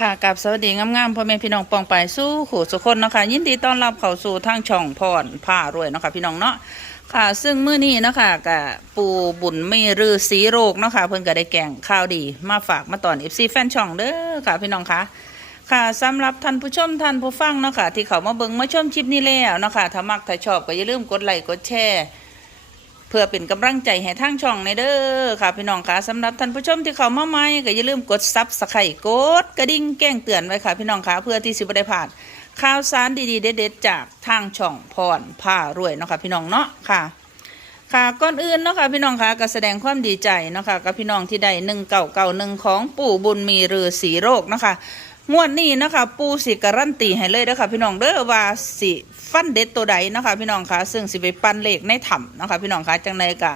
ค่ะกับสวัสดีงามๆพ่อแม่พี่น้องปองไปสู้ขู่สุคนเนาะคะยินดีต้อนรับเข้าสู่ทางช่องพรผ้ารวยเนาะค่ะพี่น้องเนาะค่ะ ซึ่งมื้อนี้เนาะค่ะกับปูบุญไม่รือสีโรคเนาะค่ะเพิ่นก็ได้แกงข้าวดีมาฝากมาตอน FC แฟนช่องเด้อค่ะพี่น้องคะค่ะสำหรับท่านผู้ชมท่านผู้ฟังเนาะค่ะที่เขามาเบิ่งมาชมคลิปนี้แล้วเนาะค่ะถ้ามักถ้าชอบก็อย่าลืมกดไลค์กดแชร์ เพื่อเป็นกำลังใจให้ทางช่องในเด้อค่ะ พี่น้องค่ะสำหรับท่านผู้ชมที่เข้ามาใหม่ก็อย่าลืมกดซับสไครต์กดกระดิ่งแจ้งเตือนไว้ค่ะพี่น้องค่ะเพื่อที่สิบได้พลาดข่าวสารดีๆ เด็ดๆจากทางช่องพรผ้ารวยเนาะค่ะพี่น้องเนาะค่ะค่ะก่อนอื่นเนาะค่ะพี่น้องค่ะก็แสดงความดีใจเนาะค่ะกับพี่น้องที่ได้หนึ่งเก่าเก่าหนึ่งของปู่บุญมีเรือสีโรคเนาะค่ะ งวดนี้นะคะปูสิการันตีให้เลยเด้อค่ะพี่น้องเด้อว่าสิฟันเด็ดตัวใดนะคะพี่น้องคะซึ่งสิไปปั้นเลขในถ้ำนะคะพี่น้องคะจังใดกะ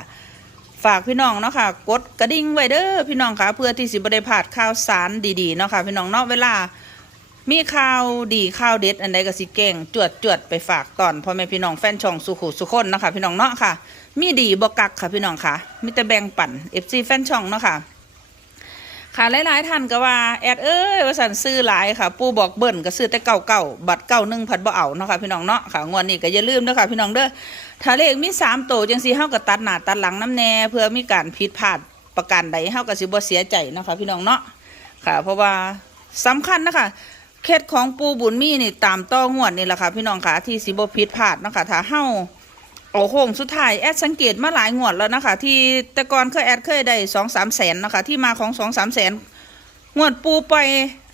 ฝากพี่น้องเนาะค่ะกดกระดิ่งไว้เด้อพี่น้องคะเพื่อที่สิบได้พลาดข่าวสารดีๆเนาะค่ะพี่น้องเนาะเวลา มีข่าวดีข่าวเด็ดอันใดก็สิแกล้งจวดจวดไปฝากตอนพ่อแม่พี่น้องแฟนช่องสุขุสุคนนะคะพี่น้องเนาะค่ะ มีดีบกักค่ะพี่น้องค่ะมีแต่แบ่งปั่น FC แฟนช่องเนาะค่ะ ค่ะหลายๆท่านก็ว่าแอดเอ้ยว่าสันซื้อหลายค่ะ ปู่บอกเบิ่นก็ซื้อแต่เก่าเก่าบัตรเก่าหนึ่งพันบ่เอาเนาะค่ะพี่น้องเนาะค่ะงวดนี้ก็อย่าลืมเด้อค่ะพี่น้องเด้อถ้าเลขมีสามโตวจังซีเฮาก็ตัดหน้าตัดหลังน้ำแน่เพื่อมีการผิดพลาดประการใดเฮาก็สิบ่เสียใจนะคะพี่น้องเนาะค่ะ เพราะว่าสำคัญนะคะเคล็ดของปู่บุญมีนี่ตามต้องวดนี่แหละค่ะพี่น้องค่ะที่สิบ่ผิดพลาดเนาะค่ะถ้าเฮา โอ้โหสุดท้ายแอดสังเกตมาหลายงวดแล้วนะคะ ที่แต่ก่อนเคยแอดเคยได้สองสามแสนนะคะ ที่มาของสองสามแสนงวดปูไป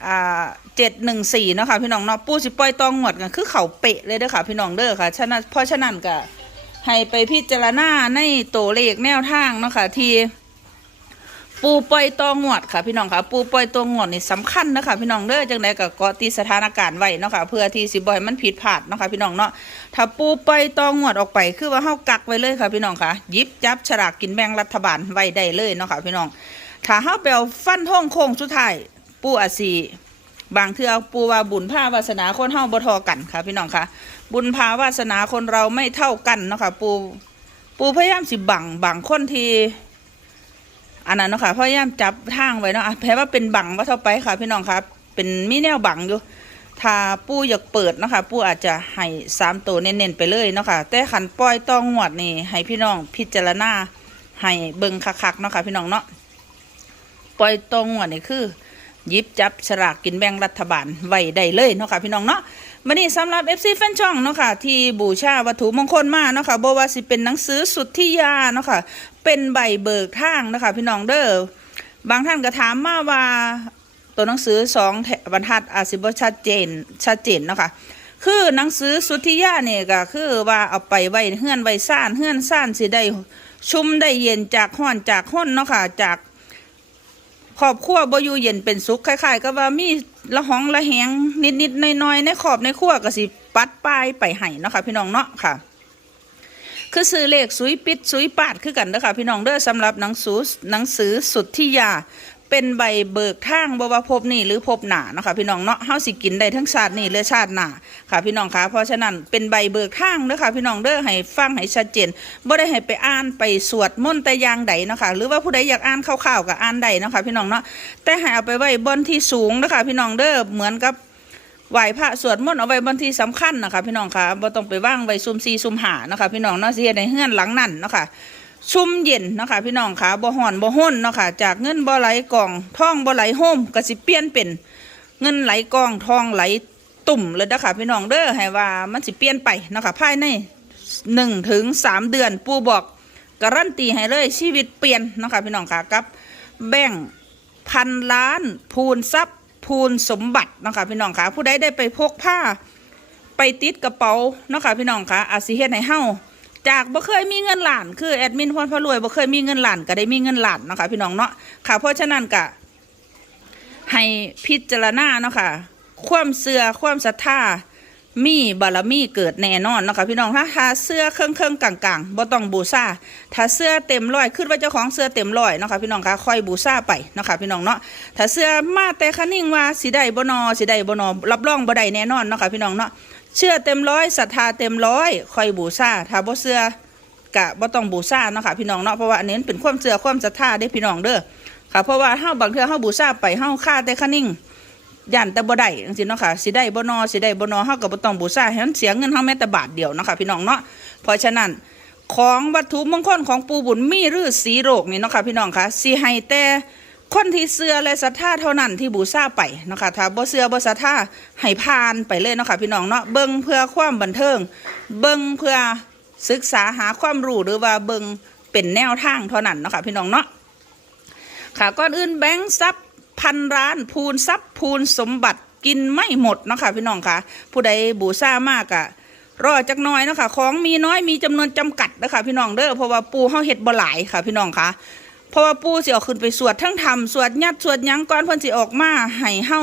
อ่าเจ็ดหนึ่งสี่นะคะพี่น้องเนาะปูสิปล่อยตองงวดกันคือเขาเปะเลยเด้อค่ะพี่น้องเด้อค่ะฉะนั้นเพราะฉะนั้นก็ให้ไปพิจารณาในตัวเลขแนวทางเนาะค่ะที่ ปูปล่อยตองวดค่ะพี่น้องค่ะ ปูปล่อยตัวงวดนี่สำคัญนะคะพี่น้องเด้อจังไดก็เกาะติดสถานการณ์ไว้เนาะค่ะเพื่อที่สิบ่ให้มันผิดพลาดเนาะค่ะพี่น้องเนาะถ้าปูปล่อยตองวดออกไปคือว่าเฮากักไว้เลยค่ะพี่น้องค่ะยิบจับฉลากกินแบ่งรัฐบาลไว้ได้เลยเนาะค่ะพี่น้องถ้าเฮาไปเอาฟันท่องโค้งสุดท้ายปูอาจสีบางเทื่อปูว่าบุญภาวาสนาคนเฮาบ่ทอกันค่ะ พี่น้องค่ะ บุญภาวาสนาคนเราไม่เท่ากันเนาะค่ะปูปูพยายามสิบังบังคนที่ อันนั้นเนาะค่ะพยายามจับทางไว้เนาะอะแพ้ว่าเป็นบังว่าเท่าไปค่ะ พี่น้องค่ะเป็นมีแนวบังอยู่ ถ้าปู่อยากเปิดเนาะค่ะปู่อาจจะให้สามตัวเน้นๆไปเลยเนาะค่ะแต่ขันปล่อยต้องงวดนี่ให้พี่น้องพิจารณาให้เบิ่งคักๆเนาะค่ะพี่น้องเนาะปล่อยต้องงวดนี่คือยิบจับฉลากกินแบ่งรัฐบาลไว้ได้เลยเนาะค่ะพี่น้องเนาะ วันนี้สำหรับ FC แฟนช่องเนาะค่ะที่บูชาวัตถุมงคลมาเนาะค่ะบ่ว่าสิเป็นหนังสือสุทธิยาเนาะค่ะเป็นใบเบิกทางเนาะค่ะพี่น้องเด้อบางท่านก็ถามมาว่าตัวหนังสือสองบรรทัดอาจสิบชัดเจนชัดเจนเนาะค่ะคือหนังสือสุทธิยาเนี่ยก็คือว่าเอาไปไว้เฮือนไว้ซ่านเฮือนซ่านสิได้ชุ่มได้เย็นจากห้อนจากห้นเนาะค่ะจากครอบครัวบ่อยู่เย็นเป็นสุขคล้ายๆ ก็ว่ามี ละห้องละแหงนิดนิดน้อยๆในขอบในขั้วก็สิปัดปลายไปให้เนาะค่ะพี่น้องเนาะค่ะ คือซื้อเลขสุยปิดสุยปาดคือกันเด้อค่ะพี่น้องเด้อสำหรับหนังสือหนังสือสุดที่ยา เป็นใบเบิกทางบวพบนี่หรือพบหนาเนาะค่ะพี่น้องเนาะเฮาสิกินได้ทั้งชาตินี่หรือชาติหนาค่ะพี่น้องคะเพราะฉะนั้นเป็นใบเบิกทางเด้อค่ะพี่น้องเด้อให้ฟังให้ชัดเจนบ่ได้ให้ไปอ่านไปสวดมนต์แต่อย่างใดเนาะค่ะหรือว่าผู้ใดอยากอ่านคร่าวๆก็อ่านได้เนาะค่ะพี่น้องเนาะแต่ให้เอาไปไว้บนที่สูงเด้อค่ะพี่น้องเด้อเหมือนกับไหว้พระสวดมนต์เอาไว้บนที่สำคัญนะคะพี่น้องคะบ่ต้องไปว่างไว้ซุ่มซีซุ่มหานะคะพี่น้องเนาะสิเฮ็ดให้เฮือนหลังนั่นเนาะค่ะ ชุ่มเย็นเนาะค่ะพี่น้องค่ะบ่ห่อนบ่ห้นเนาะค่ะจากเงินบ่ไหลกองทองบ่ไหลโฮมก็สิเปลี่ยนเป็นเงินไหลกองทองไหลตุ่มเลยเด้อค่ะพี่น้องเด้อให้ว่ามันสิเปลี่ยนไปเนาะค่ะภายในหนึ่งถึงสามเดือนปู่บอกการันตีให้เลยชีวิตเปลี่ยนเนาะค่ะพี่น้องค่ะกับแบ่งพันล้านพูนทรัพย์พูนสมบัติเนาะค่ะพี่น้องค่ะผู้ใดได้ไปพกผ้าไปติดกระเป๋าเนาะค่ะพี่น้องค่ะอาจสิเฮ็ดให้เฮา จากบ่เคยมีเงินหลานคือแอดมินพรพรวยบ่เคยมีเงินหลานก็ได้มีเงินหลานเนาะค่ะพี่น้องเนาะค่ะ เพราะฉะนั้นก็ให้พิจารณาเนาะค่ะ ความเสื่อความศรัทธามีบารมีเกิดแน่นอนนะคะพี่น้องถ้าหาเสื้อเครื่องเครื่องๆกลางๆบ่ต้องบูชาถ้าเสื้อเต็มร้อยขึ้นว่าเจ้าของเสื้อเต็มร้อยนะคะพี่น้องคะค่อยบูชาไปนะคะพี่น้องเนาะถ้าเสื้อมาแต่คันนิ่งว่าสิได้บ่นอสิได้บ่นอรับรองบ่ได้แน่นอนนะคะพี่น้องเนาะ เชื่อเต็มร้อยศรัทธาเต็มร้อยคอยบูชาถ้าบ่เชื่อกะบ่ต้องบูชาเนาะค่ะพี่น้องเนาะเพราะว่าอันนี้เป็นความเชื่อความศรัทธาได้พี่น้องเด้อค่ะเพราะว่าเฮาบางเทื่อเฮาบูชาไปเฮาค่าแต่คะนิ่งย่านแต่บ่ได้จังซี่เนาะค่ะสิได้บ่นอสิได้บ่นอเฮาก็บ่ต้องบูชาให้มันเสียเงินเฮาแม้แต่บาทเดียวเนาะค่ะพี่น้องเนาะเพราะฉะนั้นของวัตถุมงคลของปูบุญมีฤาษีโรคนี่เนาะค่ะพี่น้องค่ะสิให้แต่ คนที่เชื่อและศรัทธาเท่านั้นที่บูชาไปเนาะค่ะถ้าบ่เชื่อบ่ศรัทธาให้ผ่านไปเลยเนาะค่ะพี่น้องเนาะเบิ่งเพื่อความบันเทิง เบิ่งเพื่อศึกษาหาความรู้หรือว่าเบิ่งเป็นแนวทางเท่านั้นเนาะค่ะพี่น้องเนาะค่ะก่อนอื่นแบงค์ทรัพย์พันร้านพูนทรัพย์พูนสมบัติกินไม่หมดเนาะค่ะพี่น้องค่ะ ผู้ใดบูชามากอะรอจักน้อยเนาะค่ะของมีน้อยมีจำนวนจำกัดนะคะพี่น้องเด้อเพราะว่าปูเฮาเฮ็ดบ่หลายค่ะพี่น้องค่ะ เพราะว่าปูสิเออกขึ้นไปสวดทั้งธรรมสวดยัดสวดยังก่อนเพิ่นสิออกมาให้เฮา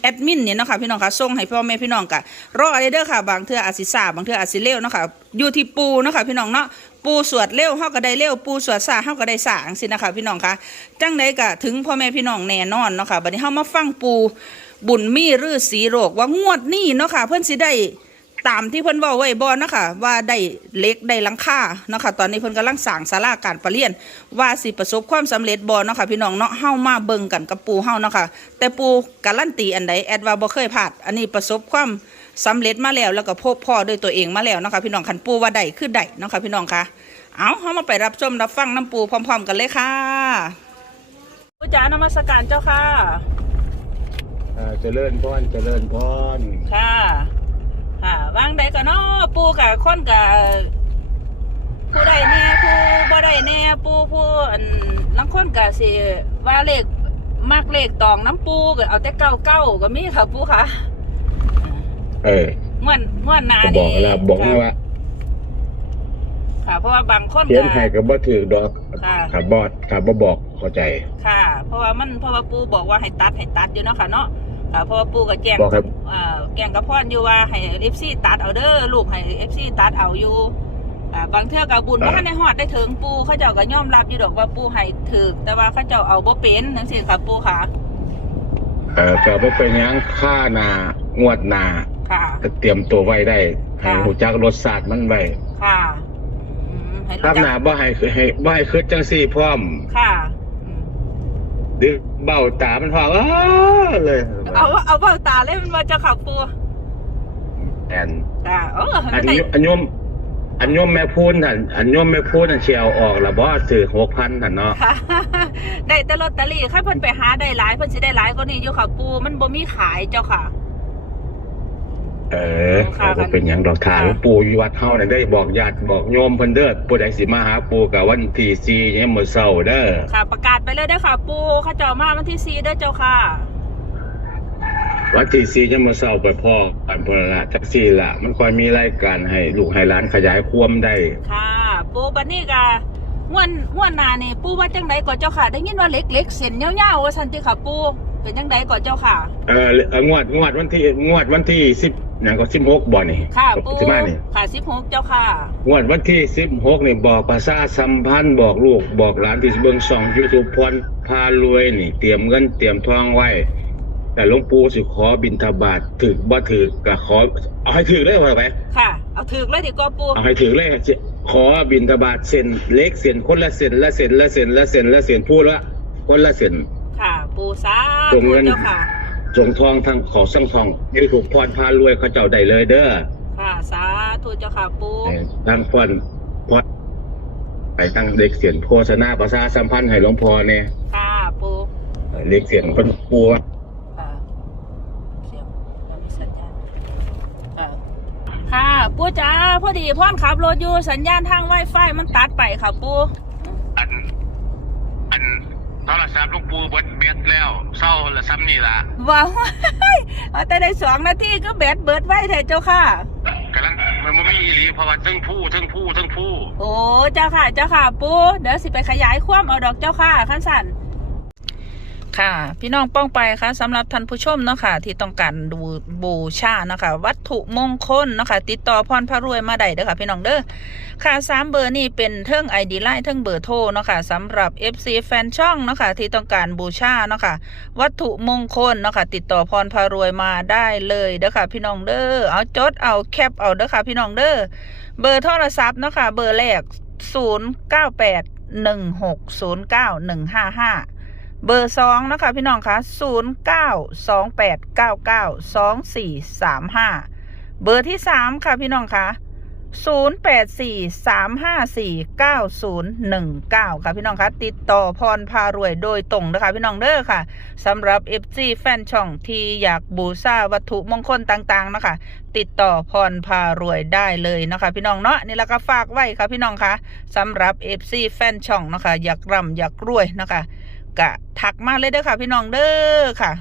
แอดมินเนี่ยนะคะพี่น้องค่ะส่งให้พ่อแม่พี่น้องกะรอเลยเด้อค่ะ บางเทื่ออาจสิซาบางเทื่ออาจสิเร็วนะคะอยู่ที่ปูนะคะพี่น้องเนาะปูสวดเร็วเฮาก็ได้เร็วปูสวดซาเฮาก็ได้ซาจังซี่นะคะพี่น้องค่ะจังไดก็ถึงพ่อแม่พี่น้องแน่นอนเนาะค่ะบัดนี้เฮามาฟังปูบุญมีฤาษีโรคว่างวดนี้เนาะค่ะเพิ่นสิได้ ตามที่เพิ่นเว้าไว้บ่นะคะว่าได้เหล็กได้หลังคาเนาะค่ะตอนนี้เพิ่นกำลังสร้างศาลาการประเรียน ว่าสิประสบความสำเร็จบ่เนาะค่ะพี่น้องเนาะเฮามาเบิ่งกันกับปู่เฮาเนาะค่ะแต่ปู่การันตีอันใดแอดว่าบ่เคยพลาดอันนี้ประสบความสำเร็จมาแล้วแล้วก็พบพ่อด้วยตัวเองมาแล้วเนาะค่ะพี่น้องคันปู่ว่าได้คือได้เนาะค่ะพี่น้องค่ะเอาเฮามาไปรับชมรับฟังน้ำปู่พร้อม ๆ กันเลยค่ะปู่จ๋านมัสการเจ้าค่ะอ่าเจริญพรเจริญพรค่ะ ค่ะวางใดก็เนาะปูกับคนกับผู้ใดแน่ผู้บ่ได้แน่ปูผู้อันลังคนกับสิว่าเลขมากเลขตองน้ำปูก็เอาแต่เก้าเก้าก็มีค่ะปูค่ะ เออม่วนม่วนหนาก็บอกแล้วบอกให้ว่า ค่ะ เพราะว่าบางคนเขียนก็ให้ก็บ่ถือดอกค่ะขับบอดขับบ่บอกเข้าใจ ค่ะ เพราะว่ามันเพราะว่าปูบอกว่าให้ตัดให้ตัดอยู่เนาะค่ะเนาะ ค่ะเพราะว่าปูก็แจ้งบอกครับเอ่อแกงกระพอนอยู่ว่าให้เอฟซีตัดเอาเด้อลูกให้เอฟซีตัดเอาอยู่อ่าบางเทื่อกับบุญว่าในฮอดได้ถึงปูเขาเจ้าก็ยอมรับอยู่ดอกว่าปูให้ถึกแต่ว่าเขาเจ้าเอาบ่เป็นจังซี่ค่ะปูค่ะ เออก็บ่เป็นหยังค่าหนางวดหนาค่ะ ก็เตรียมตัวไว้ได้ให้ค่ะ หูจักรสชาติมันไว้ค่ะอืมให้ครัรู้บจัหน้ากบ่ให้ให้บ่ให้คิดจังซี่พร้อม ค่ะอืม ดึกเบ้าตามันพองอ้าเลยเอาเอาเบ้าตาเลยมันมาเจ้าค่ะปูแอนค่ะเอออันได้ยอันยมอันยมแม่พูนนั่นอันยมแม่พูนนั่นเชียวออกแล้วบ่ถือ6,000นั่นเนาะค่ะได้แต่ลอตเตอรี่ค่ะเพิ่นไปหาได้หลายเพิ่นสิได้หลายกว่านี้อยู่ค่ะปูมันบ่มีขายเจ้าค่ะ เออค่ะเขาก็เป็นอย่างดอกทานค่ะปู่อยู่วัดเฮาน่ะได้บอกญาติบอกโยมเพิ่นเด้อผู้ใดสิมาหาปู่กับวันที่4เนี่ยามมื้อเช้าเด้อค่ะ ประกาศไปเลยเด้อค่ะ ปูเขาเจ้ามาวันที่สี่เด้อเจ้าค่ะ วันที่4เนี่ยามมื้อเช้าไปพ่อกันพุ่นละจักซี่ล่ะมันค่อยมีรายการให้ลูกให้หลานขยายความได้ ค่ะ ปูบัดนี้ก็ม่วนม่วนหนานี่ปูว่าจังไดก่อนเจ้าค่ะ ได้ยินว่าเล็กๆเส้นยาวๆว่าซั่นติค่ะปูเป็นจังไดก่อนเจ้าค่ะ เออเอ่องวดงวดวันที่งวดวันที่10 หยังก็16บ่นี่ค่ะปูสิมานี่ค่ะ16เจ้าค่ะงวดวันที่16นี่บอกภาษาสัมพันธ์บอกลูกบอกหลานที่เบิ่งช่อง YouTube พรพารวยนี่ เตรียมเงินเตรียมทองไว้ แต่หลวงปู่สิขอบิณฑบาตถึกบ่ถึกก็ขอเอาให้ถึกเลยว่าไปค่ะ เอาถึกเลยดีกว่าปูเอาให้ถึกเลยขอบิณฑบาตเส้นเล็กเส้นคนละเส้นละเส้นละเส้นละเส้นละเส้นพูดละคนละเส้นค่ะ ปูสาส่งธุเงินเจ้าค่ะ จงทองทั้งขอสั่งทองยูทูบพรพารวยเขาเจ้าได้เลยเด้อค่ะสาธุเจ้าค่ะปูทั้งพรพรไปทั้งเล็กเสียนโฆษณาภาษาสัมพันธ์ให้หลวงพ่อเนี่ยค่ะปูเล็กเสียนเพิ่นปูว่าค่ะเสียงเรามีสัญญาณค่ะค่ะปูจ๋าพอดีพ่อนขับรถอยู่สัญญาณทาง Wi-Fi มันตัดไปค่ะปูอันอัน โทรศัพท์หลวงปู่เบิดเบ็ดแล้วเศร้าละซ้ำนี่ล่ะว้าวเอาแต่ได้สองนาทีก็แบตเบิดไว้เถอะเจ้าค่ะ กำลังมันบ่มีอีหลีเพราะว่าทั้งผู้ทั้งผู้ทั้งผู้ โอ้เจ้าค่ะเจ้าค่ะ ปูเดี๋ยวสิไปขยายความเอาดอกเจ้าค่ะขั้นสัน ค่ะ พี่น้องป้องไปค่ะสำหรับท่านผู้ชมเนาะค่ะ ที่ต้องการดูบูชาเนาะค่ะวัตถุมงคลเนาะค่ะติดต่อพรพระรวยมาได้เด้อค่ะ พี่น้องเด้อค่ะสามเบอร์นี่เป็นเทิงไอดีไลน์เทิงเบอร์โทรเนาะค่ะสำหรับ FC แฟนช่องเนาะค่ะที่ต้องการบูชาเนาะค่ะวัตถุมงคลเนาะค่ะติดต่อพรพารวยมาได้เลยเด้อค่ะ พี่น้องเด้อเอาจดเอาแคปเอาเด้อค่ะ พี่น้องเด้อเบอร์โทรศัพท์เนาะค่ะเบอร์แรก0 9 8 1 6 0 9 1 5 5 เบอร์สองนะคะพี่น้องคะศูนย์เก้าสองแปดเก้าเก้าสองสี่สามห้าเบอร์ที่สามค่ะพี่น้องคะศูนย์แปดสี่สามห้าสี่เก้าศูนย์หนึ่งเก้าค่ะพี่น้องคะติดต่อพรพารวยโดยตรงนะคะพี่น้องเด้อค่ะสำหรับ FG แฟนช่องที่อยากบูชาวัตถุมงคลต่างๆนะคะติดต่อพรพารวยได้เลยนะคะพี่น้องเนาะนี่แล้วก็ฝากไว้ค่ะพี่น้องคะสำหรับ FC แฟนช่องนะคะอยากร่ำอยากรวยนะคะ กะทักมาเลยเด้อค่ะ พี่น้องเด้อค่ะ